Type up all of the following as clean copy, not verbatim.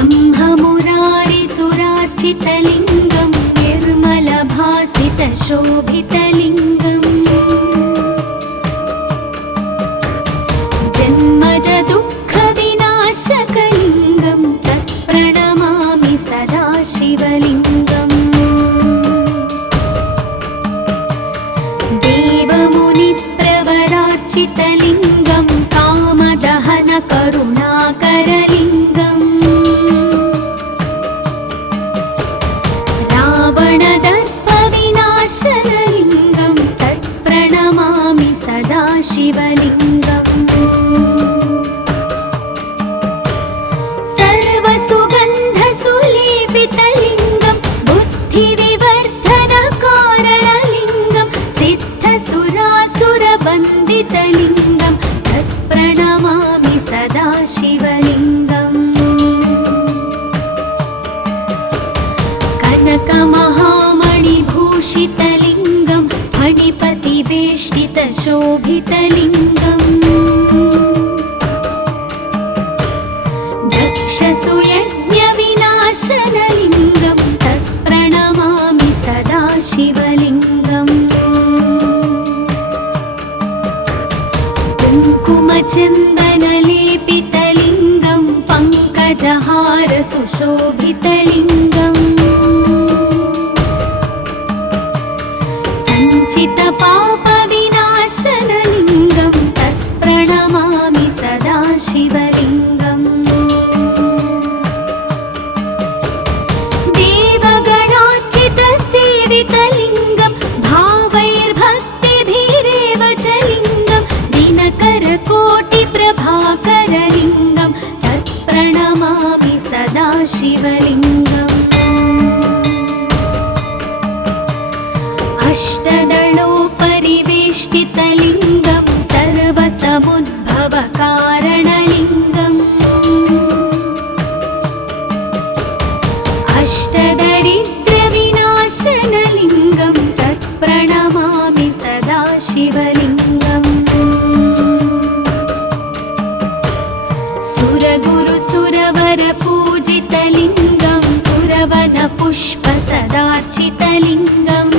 ब्रह्ममुरारिसुरार्चितलिङ्गं निर्मलभासितशोभितलिङ्गम् जन्मजदुःखविनाशकलिङ्गं तत्प्रणमामि सदा शिवलिङ्गम् देवमुनिप्रवरार्चितलिङ्गं कामदहनकरुणाकरलिङ्गम् रावणदर्पविनाशनलिङ्गं तत्प्रणमामि सदा शिवलिङ्गम् सर्वसुगन्धसुलेपितलिङ्गं बुद्धिविवर्धनकारणलिङ्गं सिद्धसुरासुरवन्दितलिङ्गं तत्प्रणमामि सदा शिवलिङ्गम् कनकमहामणिभूषितलिङ्गं फणिपतिवेष्टितशोभितलिङ्गम् दक्षसुयज्ञविनाशनलिङ्गं तत्प्रणमामि सदा शिवलिङ्गम् कुङ्कुमचन्दनलेपितलिङ्गं पङ्कजहारसुशोभितलिङ्गम् सञ्चितपापविनाशनलिङ्गं तत्प्रणमामि सदा शिवलिङ्गम् देवगणार्चितसेवितलिङ्गं भावैर्भक्तिभिरेव च लिङ्गं दिनकरकोटिप्रभाकरलिङ्गं तत्प्रणमामि सदा शिवलिङ्गम् अष्टदलोपरिवेष्टितलिङ्गं सर्वसमुद्भवकारणलिङ्गम् अष्टदरिद्रविनाशनलिङ्गं तत्प्रणमामि सदा शिवलिङ्गम् सुरगुरुसुरवरपूजितलिङ्गं सुरवनपुष्पसदार्चितलिङ्गम्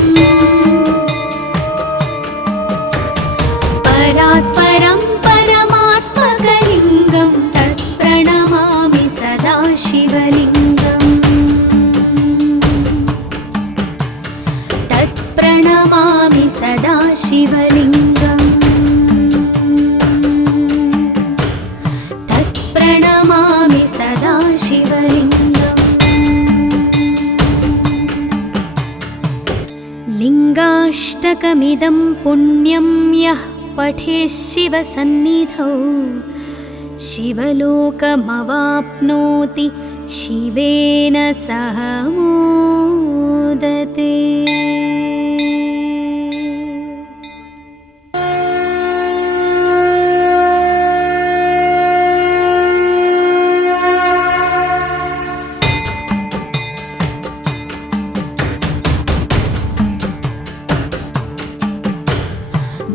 परात्परं परमात्मकलिङ्गं तत्प्रणमामि सदा शिवलिङ्गम् तत्प्रणमामि सदा शिवलिङ्गम् तत्प्रणमामि सदा शिवलिङ्गम् लिङ्गाष्टकमिदं पुण्यं यः पठेत् शिवसन्निधौ शिवलोकमवाप्नोति शिवेन सह मोदते।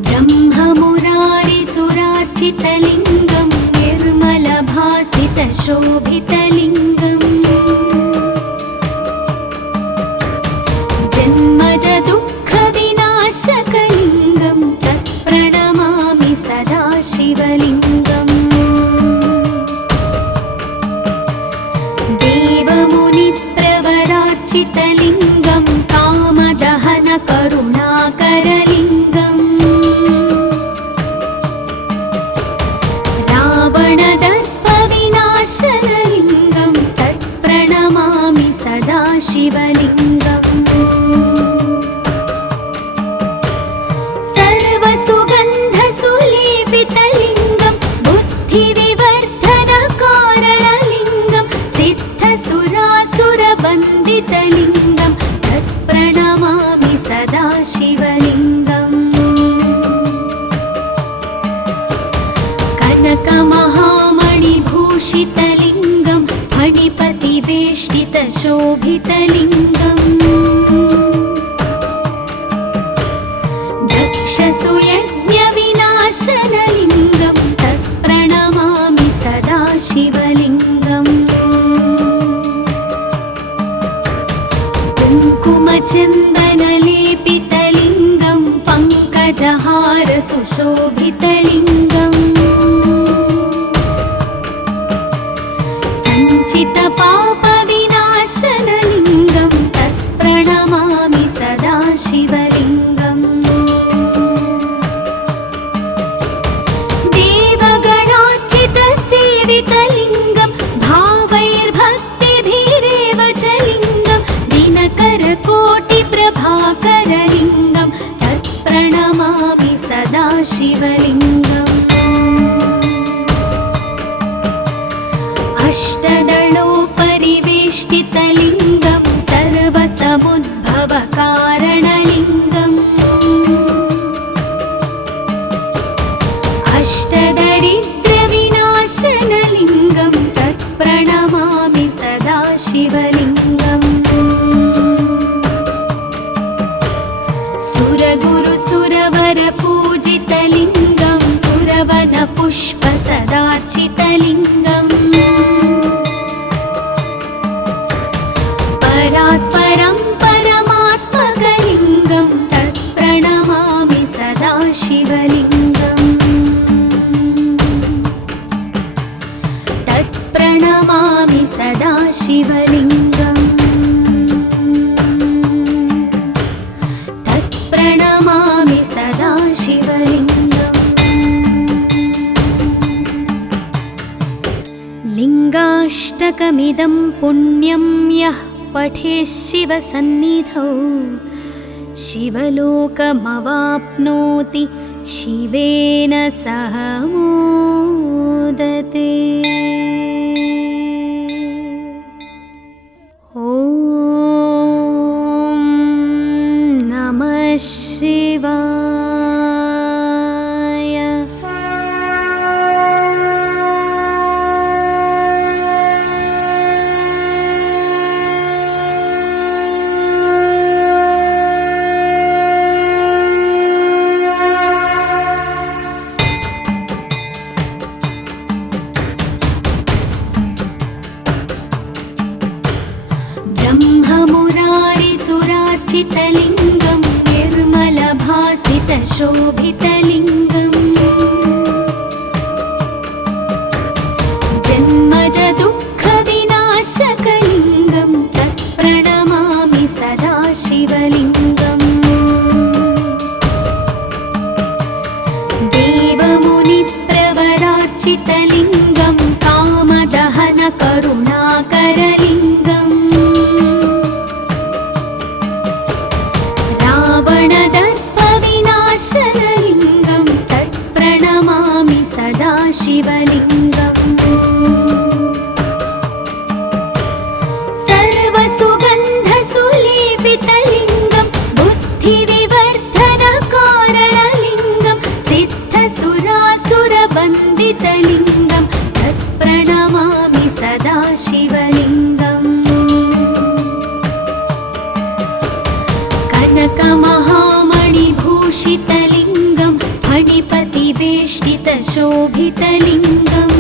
ब्रह्ममुरारिसुरार्चितलिङ्गं निर्मलभासितशोभितलिङ्गम् जन्मजदुःखविनाशकलिङ्गं तत्प्रणमामि सदा शिवलिङ्गम् देवमुनिप्रवरार्चितलिङ्गं कामदहनकरुणाकरलिङ्गम् रावणदर्पविनाशनलिङ्गं तत्प्रणमामि सदा शिवलिङ्गम् सर्वसुगन्धसुलेपितलिङ्गं बुद्धिविवर्धनकारणलिङ्गं सिद्धसुरासुरवन्दितलिङ्गं तत्प्रणमामि सदा शिवलिङ्गम् कनकमहामणिभूषितलिङ्गं फणिपतिवेष्टितशोभितलिङ्गम् दक्षसुयज्ञविनाशनलिङ्गं तत्प्रणमामि सदा शिवलिङ्गम् कुङ्कुमचन्दनलेपितलिङ्गं पङ्कजहार सुशोभितलिङ्गम् सञ्चितपापविनाशनलिङ्गं तत्प्रणमामि सदा शिवलिङ्गम् देवगणार्चितसेवितलिङ्गं भावैर्भक्तिभिरेव च लिङ्गं दिनकरकोटिप्रभाकरलिङ्गं तत्प्रणमामि सदा शिवलिङ्गम् अष्टदलोपरिवेष्टितलिङ्गं सर्वसमुद्भवकारणलिङ्गम् अष्टदरिद्रविनाशनलिङ्गं तत्प्रणमामि सदा शिवलिङ्गम् सुरगुरुसुरवरपूजितलिङ्गं सुरवनपुष्पसदार्चितलिङ्गम् परात्परं परमात्मकलिङ्गं तत्प्रणमामि सदा शिवलिङ्गम् तत्प्रणमामि सदा शिवलिङ्गम् तत्प्रणमामि सदा शिवलिङ्गम् लिङ्गाष्टकमिदं पुण्यं यः पठेत् शिवसन्निधौ शिवलोकमवाप्नोति शिवेन सह मोदते। ॐ नमः शिवाय। ब्रह्ममुरारिसुरार्चितलिङ्गं निर्मलभासितशोभितलिङ्गम् जन्मजदुःखविनाशकलिङ्गं तत्प्रणमामि सदा शिवलिङ्गम् देवमुनिप्रवरार्चितलिङ्गं कामदहनकरुणाकरलिङ्गम् रावणदर्पविनाशनलिङ्गं तत्प्रणमामि सदा शिवलिङ्गम् सर्वसुगन्धसुलेपितलिङ्गं बुद्धिविवर्धनकारणलिङ्गं सिद्धसुरासुरवन्दितलिङ्गं तत्प्रणमामि सदा शिवलिङ्गम् कनकमहामणिभूषितलिङ्गं फणिपतिवेष्टितशोभितलिङ्गम्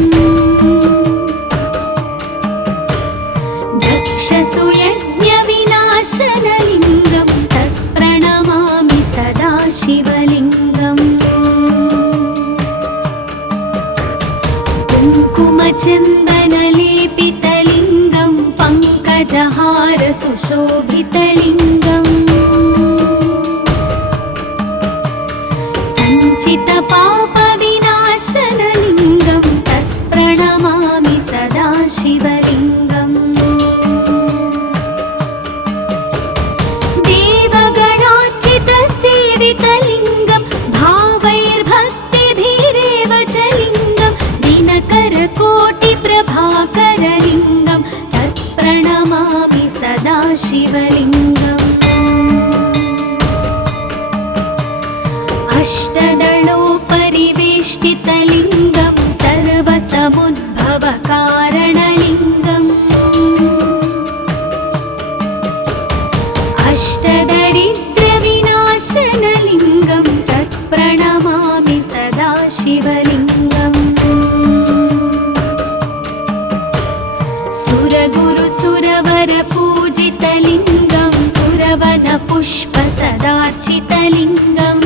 दक्षसुयज्ञविनाशनलिङ्गं तत्प्रणमामि सदा शिवलिङ्गम् कुङ्कुमचन्दनलेपितलिङ्गं पङ्कजहार सुशोभितलिङ्गम् सञ्चितपापविनाशनलिङ्गं तत्प्रणमामि सदा शिवलिङ्गम् देवगणार्चितसेवितलिङ्गं भावैर्भक्तिभिरेव च लिङ्गं दिनकरकोटिप्रभाकरलिङ्गं तत्प्रणमामि सदा शिवलिङ्गम् सुरगुरु सुरवर पूजितलिङ्गं सुरवन पुष्प सदार्चितलिङ्गम्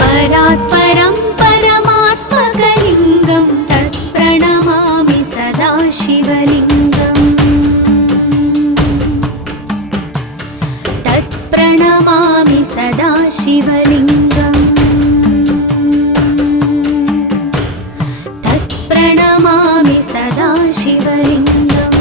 परात्परं परमात्मकलिङ्गं तत्प्रणमामि सदा शिवलिङ्गम् तत्प्रणमामि सदा शिवलिङ्गम् तत्प्रणमामि सदा शिवलिङ्गम्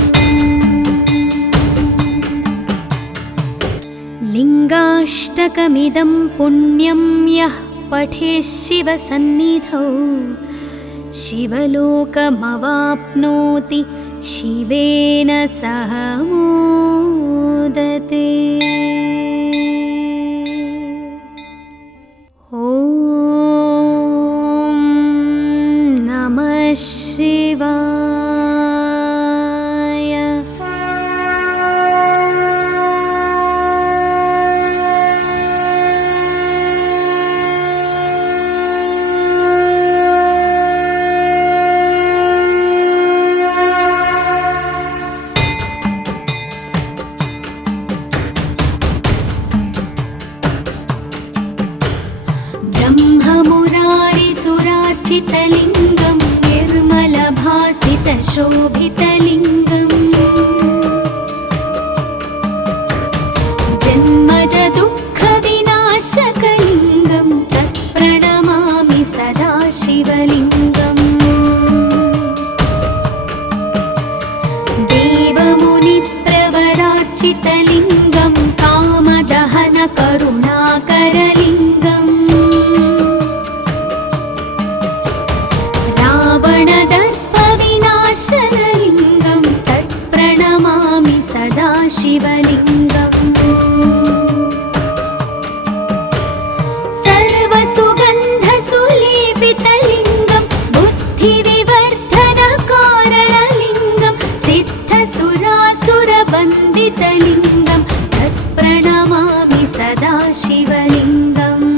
लिङ्गाष्टकमिदं पुण्यं यः पठेत् शिवसन्निधौ शिवलोकमवाप्नोति शिवेन सह मोदते। ॐ नमः शिवाय। ब्रह्ममुरारिसुरार्चितलिङ्गं निर्मलभासितशोभितलिङ्गम् जन्मजदुःखविनाशकलिङ्गं तत्प्रणमामि सदा शिवलिङ्गम् देवमुनिप्रवरार्चितलिङ्गं कामदहनकरुणाकरलिङ्गम् रावणदर्पविनाशनलिङ्गं तत्प्रणमामि सदा शिवलिङ्गम् सर्वसुगन्धसुलेपितलिङ्गं बुद्धिविवर्धनकारणलिङ्गं सिद्धसुरासुरवन्दितलिङ्गं तत्प्रणमामि सदा शिवलिङ्गम्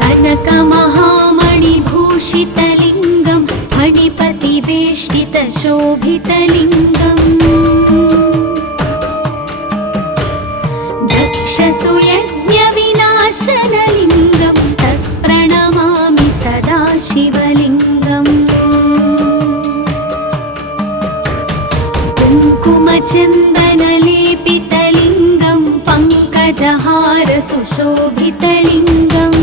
कनकमहामणिभूषितलिङ्गं फणिपतिवेष्टितशोभितलिङ्गम् दक्षसुयज्ञविनाशनलिङ्गं तत्प्रणमामि सदा शिवलिङ्गम् कुङ्कुमचन्दनलेपितलिङ्गं पङ्कजहारसुशोभितलिङ्गम्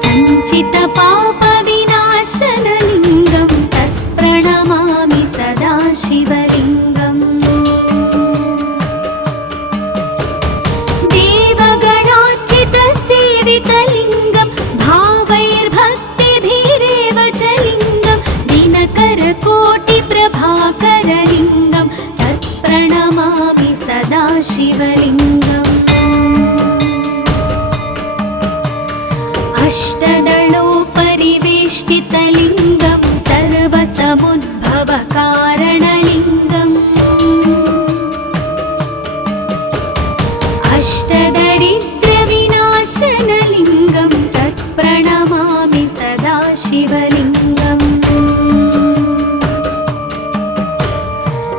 सञ्चितपापविनाशनलिङ्गं तत्प्रणमामि सदा शिवलिङ्गम् देवगणार्चितसेवितलिङ्गं भावैर्भक्तिभिरेव च लिङ्गं दिनकरकोटिप्रभाकरलिङ्गं तत्प्रणमामि सदा शिवलिङ्गम् अष्टदलोपरिवेष्टितलिङ्गं सर्वसमुद्भवकारणलिङ्गम् अष्टदरिद्रविनाशनलिङ्गं तत्प्रणमामि सदा शिवलिङ्गम्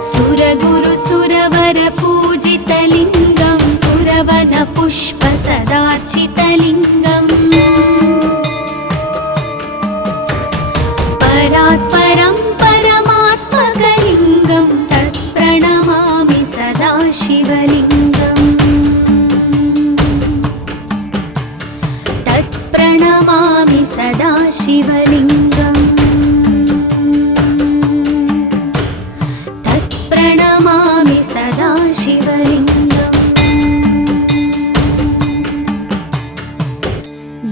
सुरगुरु सुरवर पूजितलिङ्गं सुरवन पुष्प सदार्चितलिङ्गम् परात्परं परमात्मकलिङ्गं तत्प्रणमामि सदा शिवलिङ्गम् तत्प्रणमामि सदा शिवलिङ्गम् तत्प्रणमामि सदा शिवलिङ्गम्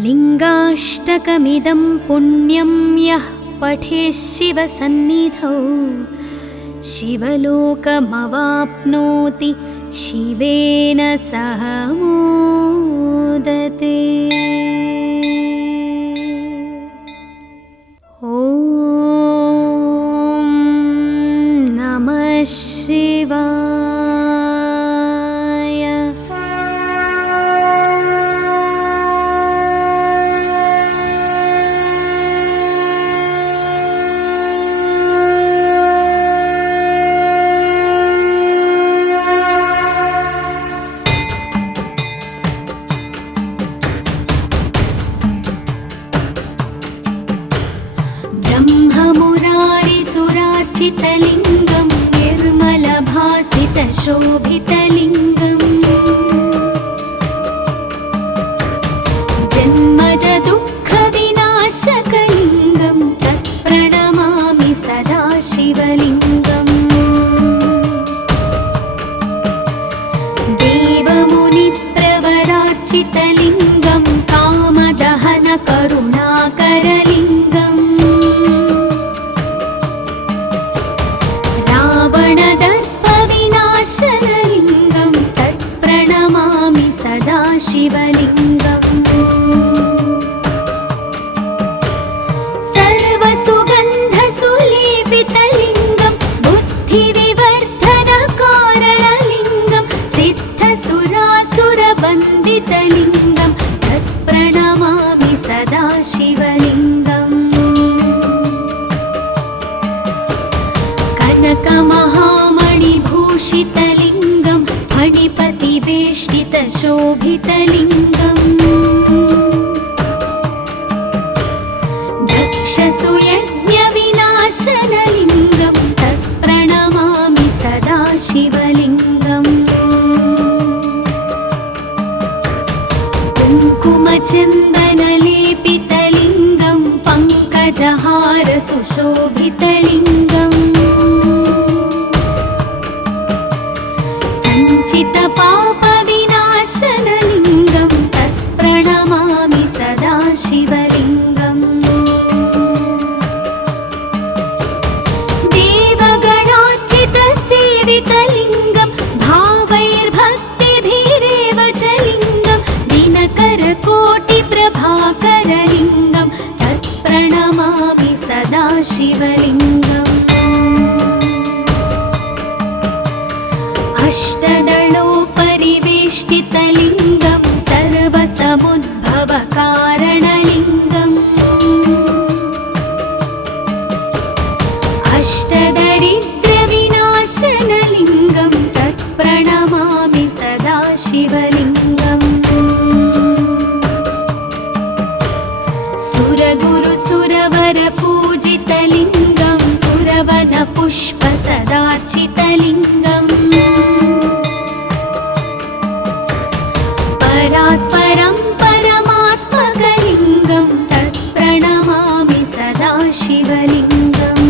लिङ्गाष्टकमिदं पुण्यं यः पठेत् शिवसन्निधौ शिवलोकमवाप्नोति शिवेन सह मोदते। ॐ नमः शिवाय। शिवलोकमवाप्नोति शिवेन सह मोदितं निर्मलभासितशोभितलिङ्गम् जन्मजदुःखविनाशकलिङ्गं तत्प्रणमामि सदा शिवलिङ्गम् देवमुनिप्रवरार्चितलिङ्गं कामदहनकरुणाकरलिङ्गम् रावणदर्पविनाशनलिङ्गं तत्प्रणमामि सदा शिवलिङ्गम् सर्वसुगन्धसुलेपितलिङ्गं बुद्धिविवर्धनकारणलिङ्गं सिद्धसुरासुरवन्दितलिङ्गं तत्प्रणमामि सदा शिवलिङ्गम् कनकमहामणिभूषितलिङ्गं फणिपतिवेष्टितशोभितलिङ्गम् दक्षसुयज्ञविनाशनलिङ्गं तत्प्रणमामि सदा शिवलिङ्गम् कुङ्कुमचन्दनलेपितलिङ्गं पङ्कजहारसुशोभितलिङ्गम् सञ्चितपापविनाशनलिङ्गं तत्प्रणमामि सदा शिवलिङ्गम् देवगणार्चितसेवितलिङ्गं भावैर्भक्तिभिरेव च लिङ्गं दिनकरकोटिप्रभाकरलिङ्गं तत्प्रणमामि सदा शिवलिङ्गम् अष्टदलोपरिवेष्टितलिङ्गं सर्वसमुद्भवकारणलिङ्गम् अष्टदरिद्रविनाशनलिङ्गं तत्प्रणमामि सदा शिवलिङ्गम् सुरगुरुसुरवरपूजितलिङ्गं सुरवनपुष्पसदार्चितलिङ्गम् परात्परं परमात्मकलिङ्गं तत्प्रणमामि सदा शिवलिङ्गम्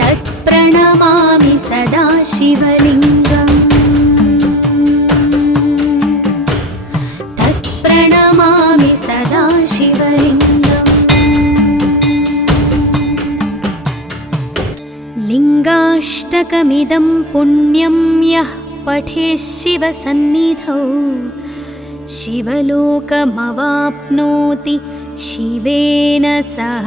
तत्प्रणमामि सदा शिवलिङ्गम् तत्प्रणमामि सदा शिवलिङ्गम् लिङ्गाष्टकमिदं पुण्यं यः पठेत् शिवसन्निधौ शिवलोकमवाप्नोति शिवेन सह